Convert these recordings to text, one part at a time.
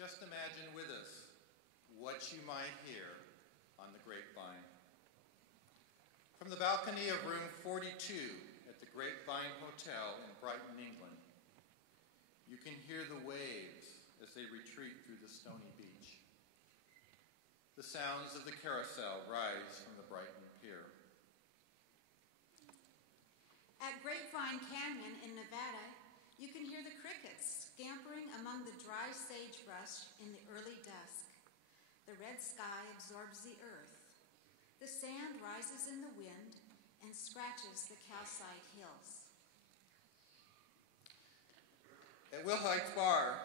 Just imagine with us what you might hear on the Grapevine. From the balcony of room 42 at the Grapevine Hotel in Brighton, England, you can hear the waves as they retreat through the stony beach. The sounds of the carousel rise from the Brighton Pier. At Grapevine Canyon in Nevada, you can hear the crickets scampering among the dry sagebrush in the early dusk. The red sky absorbs the earth. The sand rises in the wind and scratches the calcite hills. At Will Heights Bar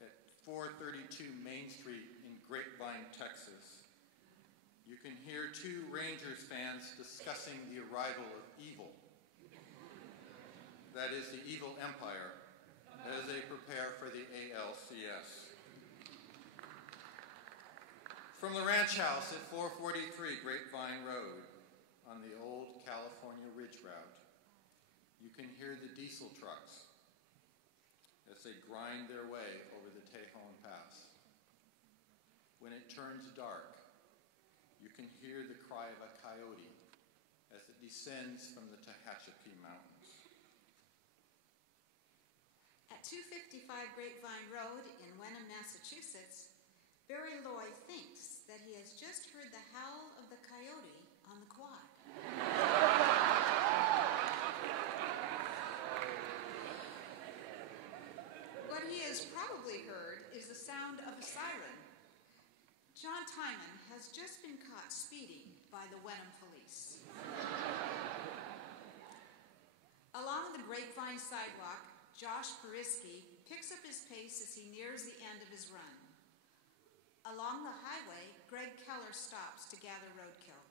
at 432 Main Street in Grapevine, Texas, you can hear two Rangers fans discussing the arrival of evil. That is the evil empire, as they prepare for the ALCS. From the ranch house at 443 Grapevine Road on the old California Ridge Route, you can hear the diesel trucks as they grind their way over the Tejon Pass. When it turns dark, you can hear the cry of a coyote as it descends from the Tehachapi Mountains. At 255 Grapevine Road in Wenham, Massachusetts, Barry Loy thinks that he has just heard the howl of the coyote on the quad. What he has probably heard is the sound of a siren. John Timon has just been caught speeding by the Wenham police. Along the Grapevine sidewalk, Josh Perisky picks up his pace as he nears the end of his run. Along the highway, Greg Keller stops to gather roadkill.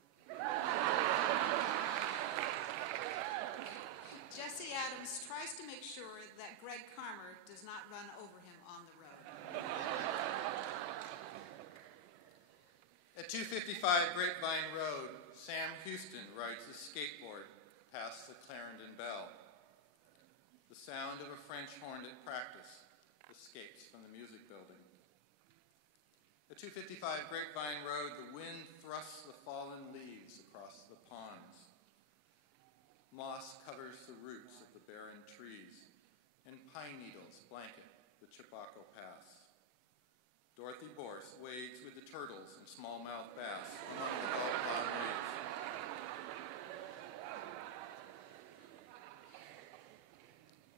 Jesse Adams tries to make sure that Greg Carmer does not run over him on the road. At 255 Grapevine Road, Sam Houston rides his skateboard past the Clarendon Bell. The sound of a French horn at practice escapes from the music building. At 255 Grapevine Road, the wind thrusts the fallen leaves across the ponds. Moss covers the roots of the barren trees, and pine needles blanket the Chabaco Pass. Dorothy Borse wades with the turtles and smallmouth bass among the bald reefs.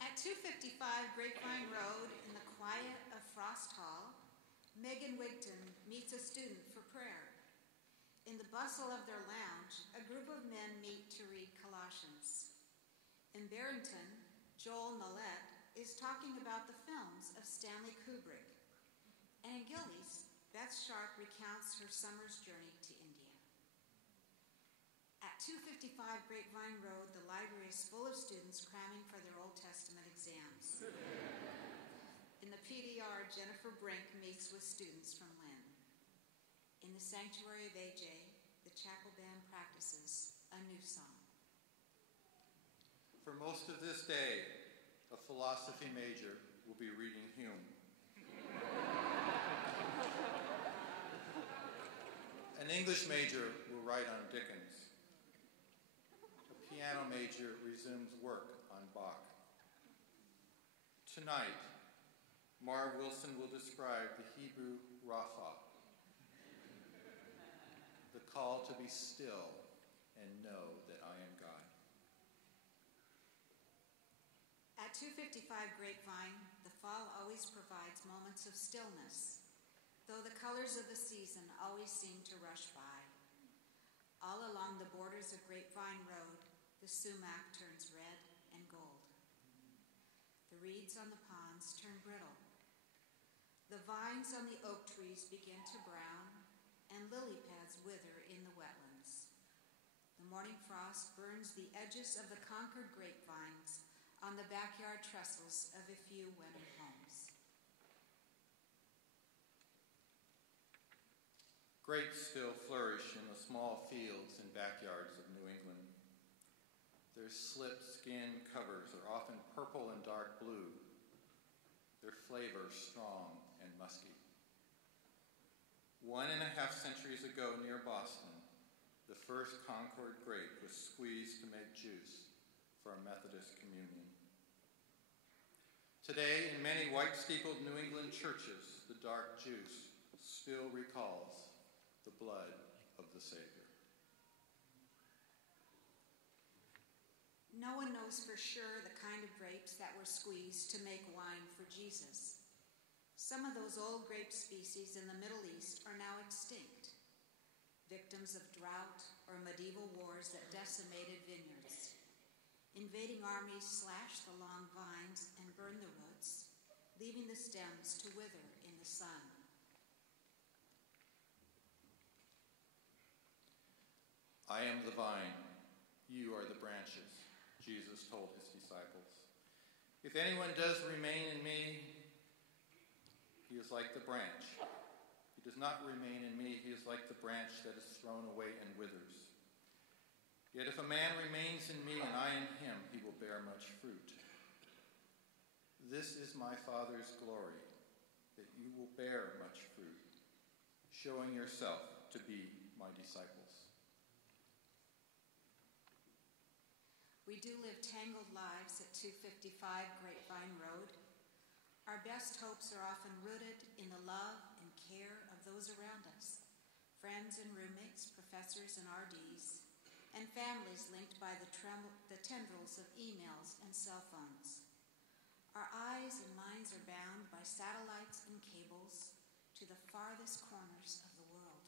At 255 Grapevine Road in the quiet of Frost Hall, Megan Wigton meets a student for prayer. In the bustle of their lounge, a group of men meet to read Colossians. In Barrington, Joel Nolet is talking about the films of Stanley Kubrick. And in Gillies, Beth Sharp recounts her summer's journey to India. At 255 Grapevine Road, the library is full of students cramming for their Old Testament exams. In the PDR, Jennifer Brink meets with students from Lynn. In the sanctuary of AJ, the chapel band practices a new song. For most of this day, a philosophy major will be reading Hume. An English major will write on Dickens. A piano major resumes work on Bach. Tonight, Marv Wilson will describe the Hebrew Rapha, the call to be still and know that I am God. At 255 Grapevine, the fall always provides moments of stillness, though the colors of the season always seem to rush by. All along the borders of Grapevine Road, the sumac turns red and gold. The reeds on the ponds turn brittle. The vines on the oak trees begin to brown, and lily pads wither in the wetlands. The morning frost burns the edges of the conquered grapevines on the backyard trestles of a few Wenham homes. Grapes still flourish in the small fields and backyards of New England. Their slit skin covers are often purple and dark blue, their flavor strong and musky. 1.5 centuries ago near Boston, the first Concord grape was squeezed to make juice for a Methodist communion. Today, in many white-steepled New England churches, the dark juice still recalls the blood of the Savior. No one knows for sure the kind of grapes that were squeezed to make wine for Jesus. Some of those old grape species in the Middle East are now extinct, victims of drought or medieval wars that decimated vineyards. Invading armies slashed the long vines and burned the roots, leaving the stems to wither in the sun. I am the vine, you are the branches, Jesus told his disciples. If anyone does remain in me, he is like the branch. If he does not remain in me, he is like the branch that is thrown away and withers. Yet if a man remains in me and I in him, he will bear much fruit. This is my Father's glory, that you will bear much fruit, showing yourself to be my disciples. We do live tangled lives at 255 Grapevine Road. Our best hopes are often rooted in the love and care of those around us, friends and roommates, professors and RDs, and families linked by the tendrils of emails and cell phones. Our eyes and minds are bound by satellites and cables to the farthest corners of the world.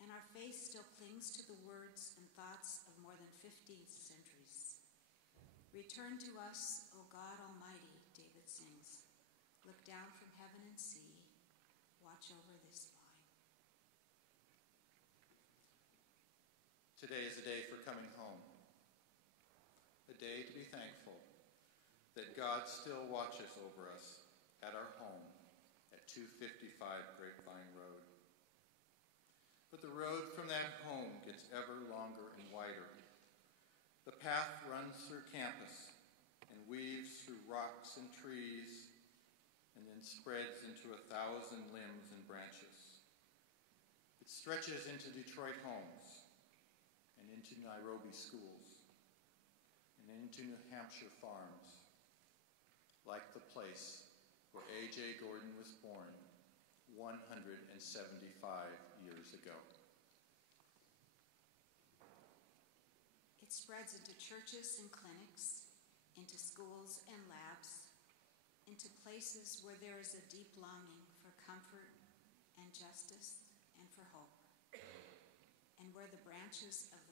And our faith still clings to the words and thoughts of more than 50 centuries. Return to us, O God Almighty, David sings. Look down from heaven and see. Watch over this vine. Today is a day for coming home. A day to be thankful that God still watches over us at our home at 255 Grapevine Road. But the road from that home gets ever longer and wider. The path runs through campus and weaves through rocks and trees and then spreads into 1,000 limbs and branches. It stretches into Detroit homes and into Nairobi schools and into New Hampshire farms, like the place where A.J. Gordon was born 175 years ago. It spreads into churches and clinics, into schools and labs, into places where there is a deep longing for comfort and justice and for hope, and where the branches of the